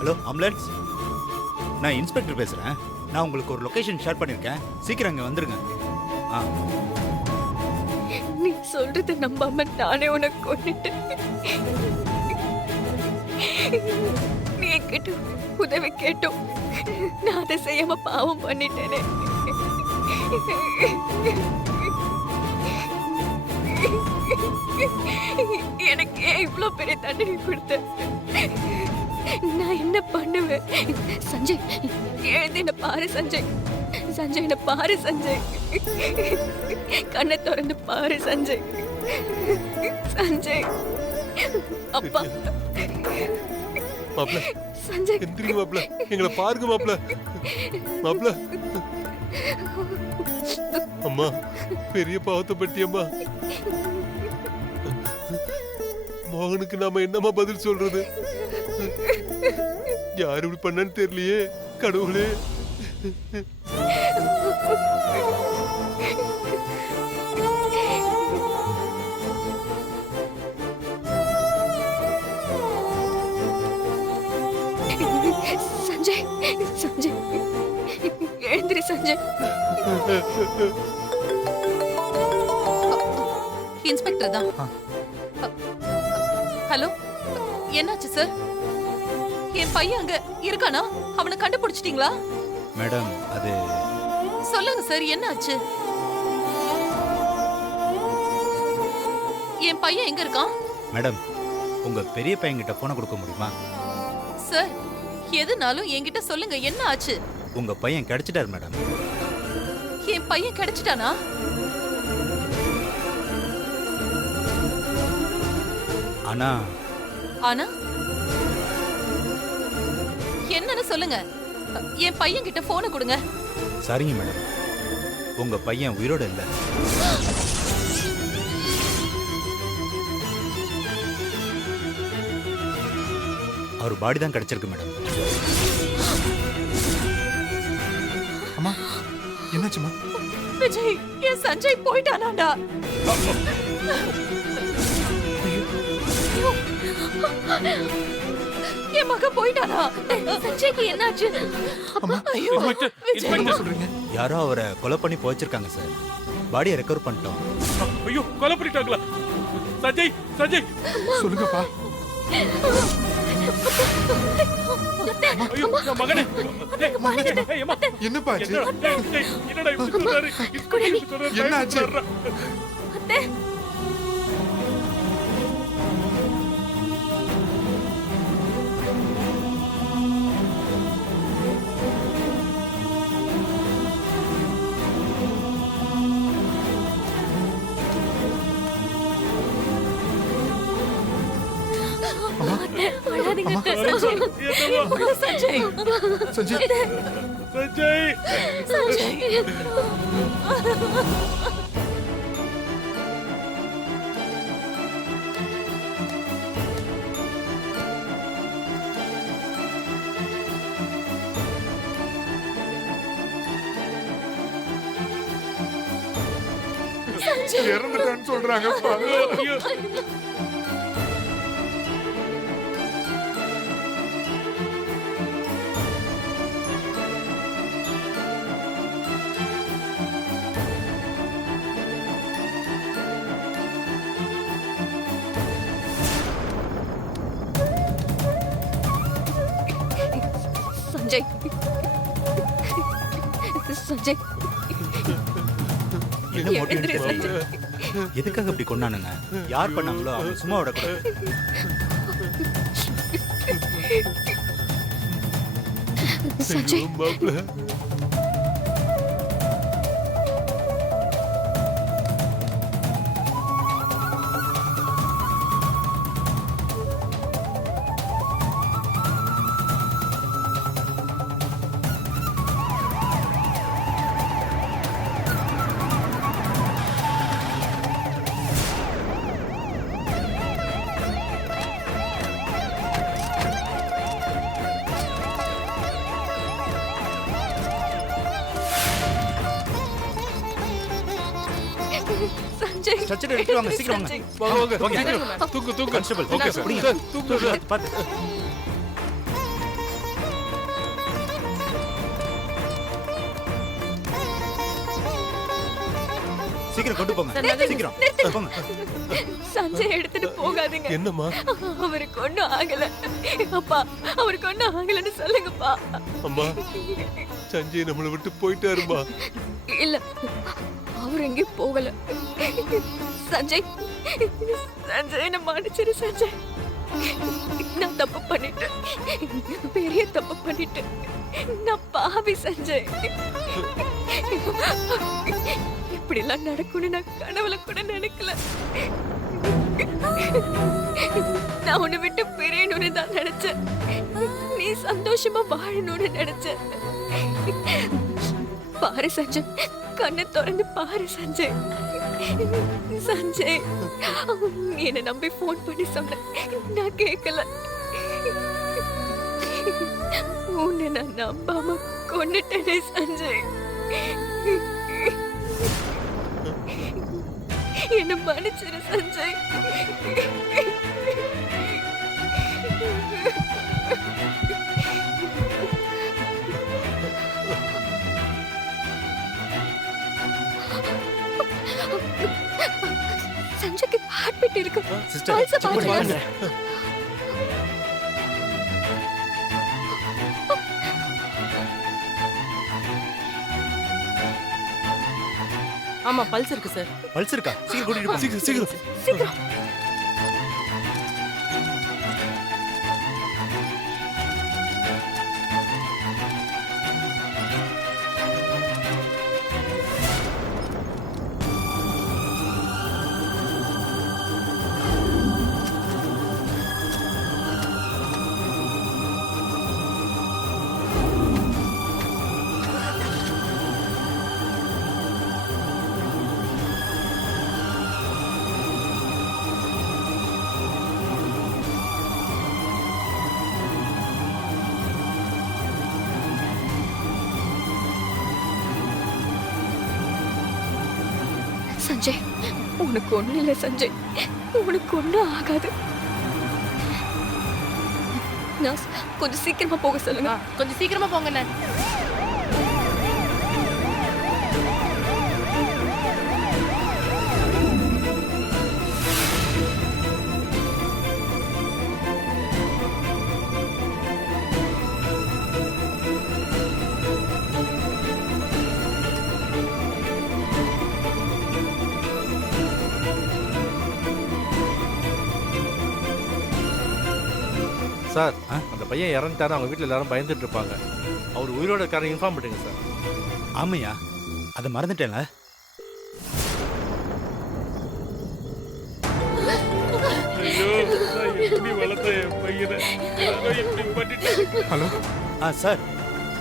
Hello ambulance, நான் inspector பேசுகிறேன். நான் உங்களுக்கு ஒரு லொகேஷன் ஷேர் பண்ணியிருக்கேன், சீக்கிரம் அங்கே வந்துருங்க. ஆ நீ சொல்றது நம்பாம நானே உனக்கு கொன்னுட்டேன். நீ என்கிட்ட உதவி கேட்டோம், நான் அதை செய்யாம பாவம் பண்ணிட்டேனே. எனக்கு ஏன் இவ்வளவு பெரிய தண்டனை கொடுத்த? நான் என்ன பண்ணுவேன்? சஞ்சய், எழுந்து என்ன பாரு சஞ்சய். சஞ்சய், என்ன பாரு சஞ்சய். கண்ணை திறந்து பாரு சஞ்சய். சஞ்சய், அப்பா. மாப்ள சஞ்சய், எந்திரிங்க மாப்ள, எங்களை பாருங்க மாப்ள. மாப்ள, அம்மா பெரிய பாவத்தை பட்டியம்மா. மோகனுக்கு நாம என்னம்மா பதில் சொல்றது? யாரு இப்படி பண்ணன்னு தெரியலையே கடவுளே. சஞ்சய், சஞ்சய், எழுந்திரி சஞ்சய். இன்ஸ்பெக்டர் தான். ஹலோ, என்னாச்சு சார்? என் பையன் அங்க இருக்கானா? அவனை கண்டுபிடிச்சிட்டீங்களா? மேடம், அது சொல்லுங்க சார், என்னாச்சு? என் பையன் எங்க இருக்கான்? மேடம், உங்கள் பெரிய பையன்கிட்ட ஃபோனை கொடுக்க முடியுமா? சார், எதுனாலும் என்கிட்ட சொல்லுங்க, என்ன ஆச்சு? உங்கள் பையன் கிடைச்சிட்டார் மேடம். என் பையன் கிடைச்சிட்டானா? ஆனா ஆனா என்னன்னு சொல்லுங்க. என் பையன் கிட்ட போனை கொடுங்க. சரிங்க மேடம், உங்கள் பையன் உயிரோடு இல்லை. அவர் பாடி தான் கிடைச்சிருக்கு மேடம். அம்மா, என்னாச்சுமா? விஜய், என் சஞ்சய் போயிட்டானாடா. என் மகன் போயிட்டானா? சஞ்சய்க்கு என்னாச்சு? ஐயோ, என்ன சொல்றீங்க? யாரோ அவரை கொலை பண்ணி போச்சிருக்காங்க சார். பாடியை ரெக்கவர் பண்ணிட்டோம். ஐயோ, கொலை பண்ணிட்டாங்களா? சஞ்சய், சஞ்சய் சொல்லுங்கப்பா. ஐயோ, என் மகனே. ஏய், அம்மா. என்னப்பா ஆச்சு? என்னடா இப்படி சொல்றாரு? என்னாச்சு? அழாதீங்க சஞ்சய். சஞ்சய், சஞ்சய், சஞ்சய். சஞ்சய். இறந்துட்டான்னு சொல்றாங்கப்பா. ஐயோ. சஞ்சய், சஞ்சய், என்ன motive எழுந்திரு இருக்கு? சஞ்சய். எதுக்காக இப்படி கொண்டானுங்க? யார் பண்ணாங்களோ அவங்க சும்மா விடக்கூடாது. சஞ்சய், மாப்ள, சஞ்சய். ஸ்ட்ரெச்சர் எடுத்து வாங்க, சீக்கிரம் வாங்க. சஞ்சய். வாங்க, வாங்க. சீக்கிரம். தூக்கு, தூக்கு. Constable, okay sir. புடிங்க. சார், தூக்கு சார். பார்த்து. சீக்கிரம் கொண்டு போங்க சீக்கிரம் போங்க. சஞ்சய் எடுத்துட்டு போகாதீங்க. என்னம்மா அவருக்கு ஒண்ணும் ஆகல. அப்பா, அவருக்கு ஒண்ணும் ஆகலன்னு சொல்லுங்கப்பா. அம்மா சஞ்சய் நம்மளை விட்டு போயிட்டாருமா. இல்ல, அவர் எங்கேயும் போகல. சஞ்சய், சஞ்சய் என்ன மன்னிச்சிரு சஞ்சய். நான் தப்பு பண்ணிட்டேன், பெரிய தப்பு பண்ணிட்டேன். நான் பாவி சஞ்சய். இப்படி எல்லாம் நடக்கும்னு நான் கனவுல கூட நினைக்கல. நான் உன்னை விட்டு பிரியணும்னு தான் நினைச்சேன். நீ சந்தோஷமா வாழணும்னு நினைச்சேன். பாரு சஞ்சய், கண்ணை திறந்து பாரு சஞ்சய். சஞ்சய், நீ என்ன நம்பி போன் பண்ணி சொன்ன, நான் கேட்கல. உன்னை நான் நம்பாம கொன்னுட்டேனே சஞ்சய். என்ன மன்னிச்சிரு சஞ்சய். சஞ்சய்க்கு ஹார்ட் பீட் இருக்கு. சிஸ்டர் பல்ஸ் check பண்ணி பாருங்க. பாருங்க. ஆமா பல்ஸ் இருக்கு சார். பல்ஸ் இருக்கா? சீக்கிரம் கூட்டிட்டு போங்க. சீக்கிரம் சீக்கிரம் சீக்கிரம். சஞ்சய், உனக்கு ஒண்ணு இல்ல சஞ்சய். உனக்கு ஒண்ணும் ஆகாது. நான் கொஞ்சம் சீக்கிரமா போக சொல்லுங்க. கொஞ்சம் சீக்கிரமா போங்கண்ணே. சார் அந்த பையன் இறந்துட்டாரு. அவங்க வீட்டில் எல்லாரும் பயந்துட்டு இருப்பாங்க. அவர் உயிரோட இருக்காரு இன்ஃபார்ம் பண்ணுங்க சார். ஆமையா, அதை மறந்துட்டேன்ல. ஐயோ நான் எப்படி வளர்த்த என் பையனை யாரோ இப்படி பண்ணிட்டு. ஹலோ சார்,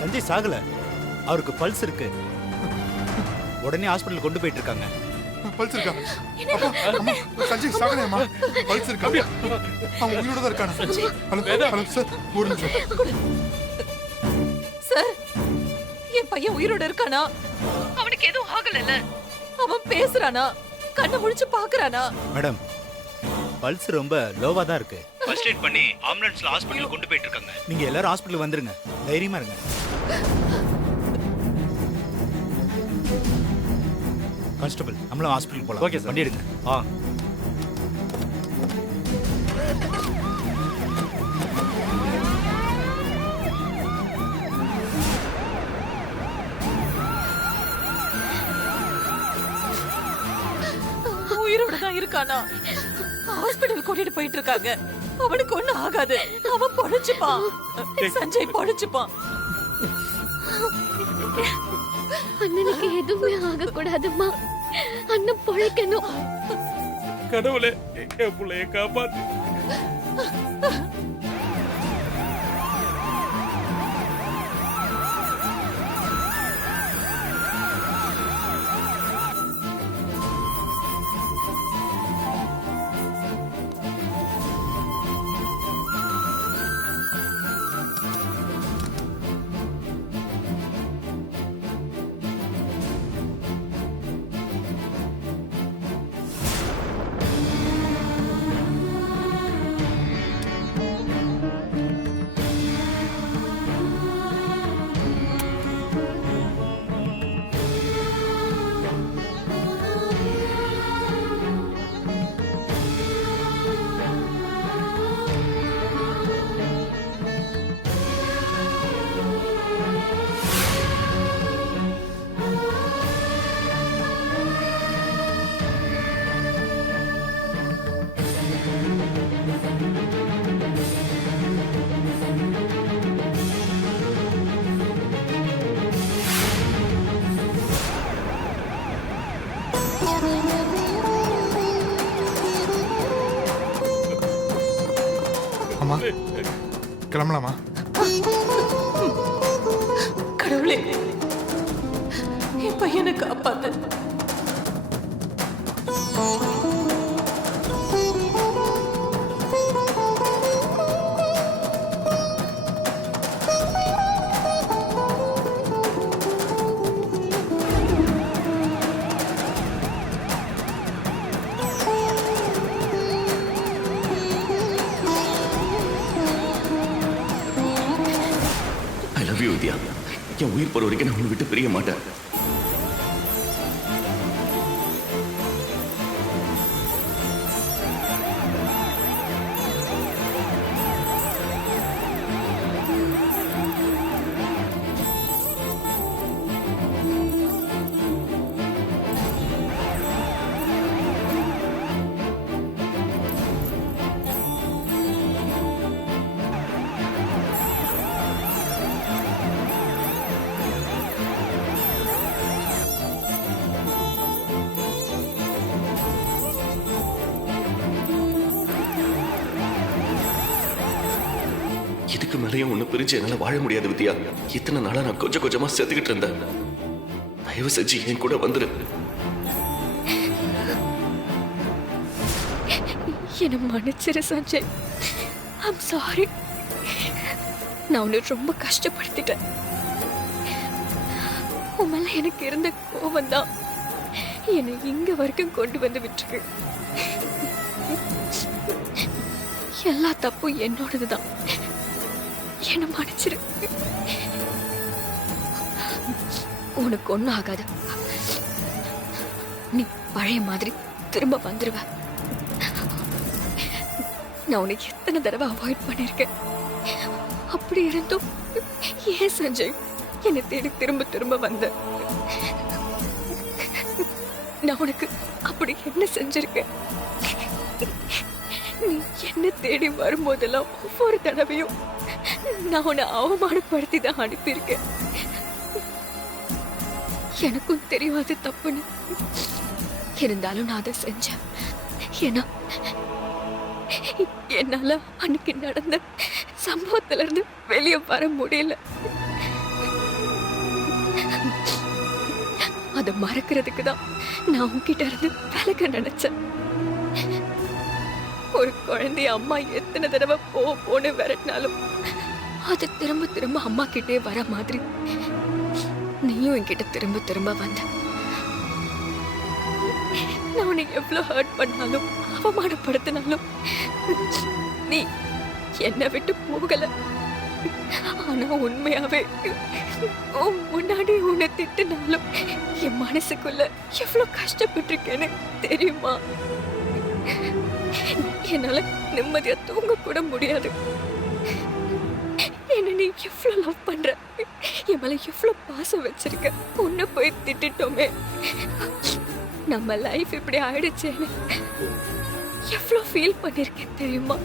சஞ்சய் சாகல. அவருக்கு பல்ஸ் இருக்கு. உடனே ஹாஸ்பிட்டல் கொண்டு போயிட்டு இருக்காங்க. பல்ஸ் இருக்கா? அப்பா, அம்மா, சஞ்சய் சாகலையாம்மா? பல்ஸ் இருக்கா? அவன் உயிரோட தான் இருக்கானா? ஹலோ ஹலோ சார், ஒரு நிமிஷம். சார், என் பையன் உயிரோட இருக்கானா? அவனுக்கு எதுவும் ஆகலல்ல? அவன் பேசுறானா? கண்ணை முழிச்சு பாக்குறானா? மேடம், பல்ஸ் ரொம்ப லோவா தான் இருக்கு. ஃபர்ஸ்ட் எய்ட் பண்ணி ஆம்புலன்ஸ்ல ஹாஸ்பிட்டல் கொண்டு போயிட்டு இருக்காங்க. நீங்க எல்லாரும் ஹாஸ்பிட்டல் வந்துருங்க. தைரியமா இருங்க. கான்ஸ்டபிள், நம்மளும் ஹாஸ்பிட்டல் போலாம். Okay sir. வண்டி எடுங்க. உயிரோட தான் இருக்கானா? ஹாஸ்பிடல் கூட்டிட்டு போயிட்டு இருக்காங்க. அவனுக்கு ஒண்ணும் ஆகாது. அவன் பொழைச்சுப்பான். சஞ்சய் பொழைச்சுப்பான். அண்ணனுக்கு எதுவுமே ஆகக்கூடாதும்மா. அண்ணன் பொழைக்கணும். கடவுளே என் பிள்ளைய காப்பாத்து. கிளம்பலாமா? கடவுளே, என் பையனை காப்பாத்து. ஐ லவ் யூ வித்யா. என் உயிர் போற வரைக்கும் நான் உன்னை விட்டு பிரிய மாட்டேன். இதுக்கு மேலேயும் ஒண்ணு பிரிஞ்சு என்னால வாழ முடியாது வித்யா. இத்தனை நாளா நான் கொஞ்சம் கொஞ்சமா செத்துக்கிட்டு இருந்தேன். தயவு செஞ்சு என் கூட வந்துரு. என்னை மன்னிச்சிரு சஞ்சய். I'm sorry. நான் உன்னை ரொம்ப கஷ்டப்படுத்திட்டேன். உன் மேல எனக்கு இருந்த கோபம் தான் என்னை இங்க வரைக்கும் கொண்டு வந்து விட்டுருக்கு. எல்லா தப்பும் என்னோடதுதான். என்ன மன்னிச்சிரு. உனக்கு ஒண்ணும் ஆகாது. நீ பழைய மாதிரி திரும்ப வந்துருவ. நான் உனக்கு எத்தனை தடவை அவாய்ட் பண்ணிருக்கேன். அப்படி இருந்தும் ஏன் சஞ்சய் என்னை தேடி திரும்ப திரும்ப வந்த? நான் உனக்கு அப்படி என்ன செஞ்சிருக்கேன்? நீ என்ன தேடி வரும்போதெல்லாம் ஒவ்வொரு தடவையும் நான் உன்னை அவமானப்படுத்தி தான் அனுப்பியிருக்கேன். எனக்கும் தெரியும் அது தப்புன்னு. இருந்தாலும் நான் அதை செஞ்சேன். ஏன்னா என்னால அன்னைக்கு நடந்த சம்பவத்துல இருந்து வெளியே வர முடியல. அதை மறக்கிறதுக்கு தான் நான் உன்கிட்ட இருந்து விலக நினைச்சேன். ஒரு குழந்தைய அம்மா எத்தனை தடவை போன்னு விரட்டினாலும் அது திரும்ப திரும்ப அம்மா கிட்டே வர மாதிரி நீயும் என்கிட்ட திரும்ப திரும்ப வந்த. நான் உன்னை எவ்வளவு ஹர்ட் பண்ணாலும் அவமானப்படுத்தினாலும் நீ என்னை விட்டு போகல. ஆனா உண்மையாவே முன்னாடி உன்னை திட்டினாலும் என் மனசுக்குள்ள எவ்வளவு கஷ்டப்பட்டிருக்கேன்னு தெரியுமா? என்னால நிம்மதியா தூங்க கூட முடியாது. என்ன நீ எவ்வளவு லவ் பண்ற, என் மேல எவ்வளவு பாசம் வச்சிருக்க. உன்னை போய் திட்டோமே, நம்ம லைஃப் இப்படி ஆயிடுச்சேன்னு எவ்வளவு ஃபீல் பண்ணிருக்கேன் தெரியுமா?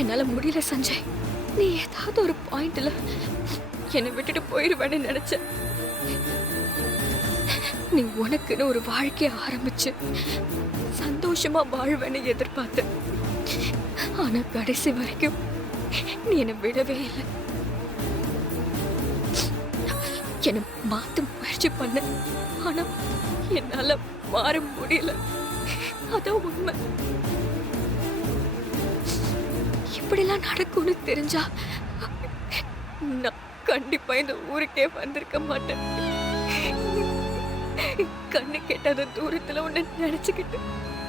என்னால முடியல சஞ்சய். நீ ஏதாவது ஒரு பாயிண்ட்ல என்னை விட்டுட்டு போயிருவேன்னு நினைச்ச. நீ உனக்குன்னு ஒரு வாழ்க்கைய ஆரம்பிச்சு சந்தோஷமா வாழ்வேன்னு எதிர்பார்த்த. ஆனா கடைசி வரைக்கும் நீ என்னை விடவே இல்லை. என்னை மாத்த முயற்சி பண்ண, ஆனா என்னால மாற முடியல. அதான் உண்மை. இப்படிலாம் நடக்கும்னு தெரிஞ்சா நான் கண்டிப்பா இந்த ஊருக்கே வந்திருக்க மாட்டேன். கண்ணு கெட்டாத தூரத்துல உன்னை நினைச்சுக்கிட்டு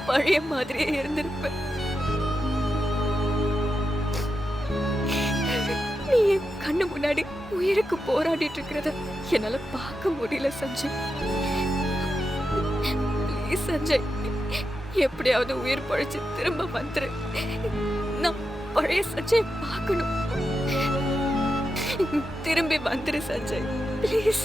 பழைய மாதிரியே இருந்திருப்பேன். நீ என் கண்ணு முன்னாடி உயிருக்கு போராடிட்டு இருக்கிறத என்னால பார்க்க முடியல சஞ்சய். ப்ளீஸ் சஞ்சய், எப்படியாவது உயிர் பழிச்சு திரும்ப வந்துரு. நான் பழைய சஞ்சய் பார்க்கணும். திரும்பி வந்துரு சஞ்சய், ப்ளீஸ்.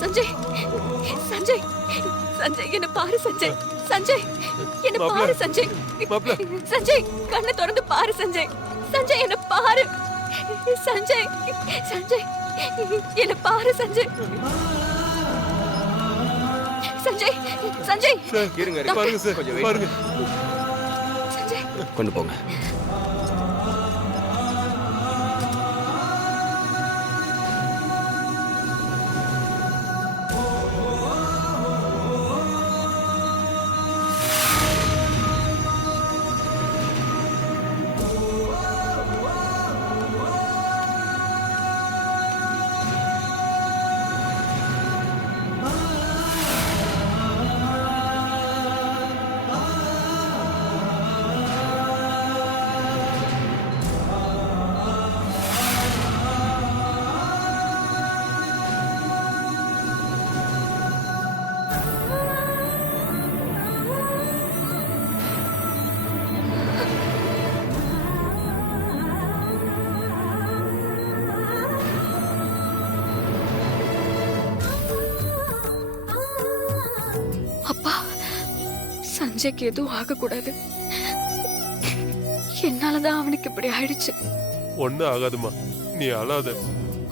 சஞ்சய், சஞ்சய், சஞ்சய் என்ன பாரு சஞ்சய். சஞ்சய் என்ன மாப்ள. பாரு சஞ்சய். மாப்ள. சஞ்சய் கண்ணை திறந்து பாரு சஞ்சய். சஞ்சய் என்ன பாரு. சஞ்சய் சஞ்சய் என்ன பாரு சஞ்சய். சஞ்சய் சஞ்சய் இருங்க டாக்டர். பாருங்க சார், கொஞ்சம் wait பாருங்க. சஞ்சய் கொண்டு போங்க. அப்பா சஞ்சய்க்கு எதுவும் ஆகக்கூடாது. என்னாலதான் அவனுக்கு இப்படி ஆயிடுச்சு. ஒண்ணும் ஆகாதுமா, நீ அழாத.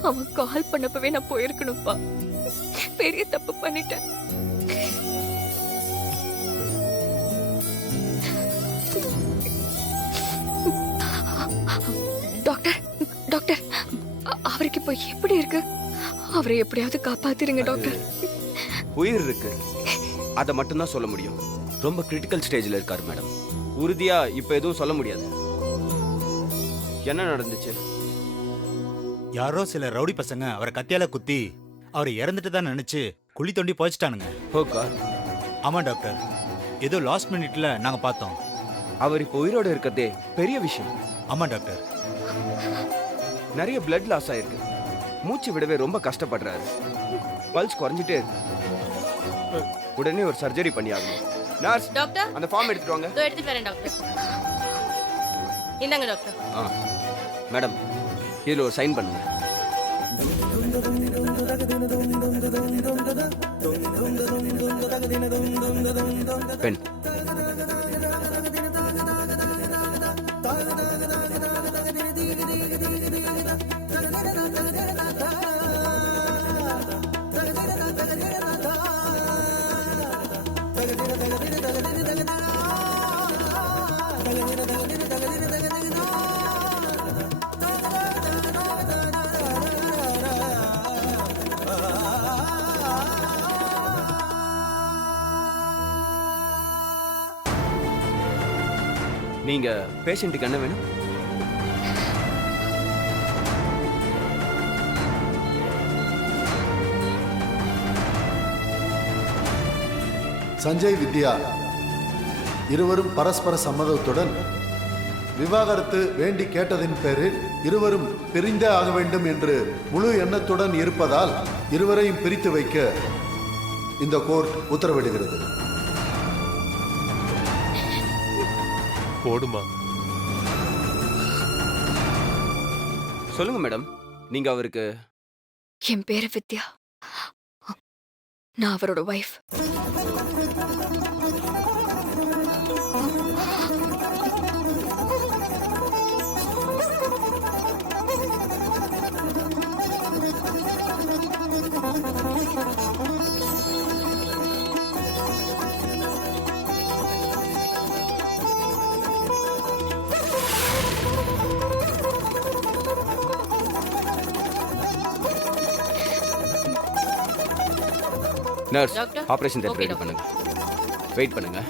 அவன் கால் பண்ணப்பவே நான் போயிருக்கணும்ப்பா. பெரிய தப்பு பண்ணிட்டேன். டாக்டர் டாக்டர் அவருக்கு இப்போ எப்படி இருக்கு? அவரை எப்படியாவது காப்பாத்திருங்க டாக்டர். உயிர் இருக்கு, அதை மட்டும்தான் சொல்ல முடியும். ரொம்ப கிரிட்டிக்கல் ஸ்டேஜ்ல இருக்காரு மேடம். உறுதியா இப்ப எதுவும் சொல்ல முடியாது. என்ன நடந்துச்சு? யாரோ சில ரவுடி பசங்க அவரை கத்தியால குத்தி அவரை இறந்துட்டு தான் நினைச்சு குழி தோண்டி புதைச்சிட்டானுங்க. ஓகா, ஆமா டாக்டர், ஏதோ லாஸ்ட் மினிட்ல நாங்க பார்த்தோம். அவர் இப்போ உயிரோட இருக்கிறதே பெரிய விஷயம். ஆமா டாக்டர். நிறைய பிளட் லாஸ் ஆயிருக்கு. மூச்சு விடவே ரொம்ப கஷ்டப்படுறாரு. பல்ஸ் குறைஞ்சிட்டே இருக்கு. உடனே ஒரு சர்ஜரி பண்ணி ஆகணும். நர்ஸ், டாக்டர் அந்த ஃபார்ம் எடுத்துட்டு வாங்க. இதோ எடுத்துட்டு வரேன் டாக்டர். இந்தாங்க டாக்டர். ஆ மேடம், இதில் ஒரு சைன் பண்ணுங்க. பென். நீங்க பேஷண்ட்டுக்கு என்ன வேணும்? சஞ்சய் வித்யா இருவரும் பரஸ்பர சம்மதத்துடன் விவாகரத்து வேண்டி கேட்டதின் பேரில் இருவரும் பிரிந்தே ஆக வேண்டும் என்று முழு எண்ணத்துடன் இருப்பதால் இருவரையும் பிரித்து வைக்க இந்த கோர்ட் உத்தரவிடுகிறது. போடுமா. சொல்லுங்க மேடம், நீங்க அவருக்கு. என் பேரு வித்யா. நான் அவரோட wife. Nurse, doctor. Operation Okay, theatre ready doctor. பண்ணுங்க. வெயிட் பண்ணுங்க.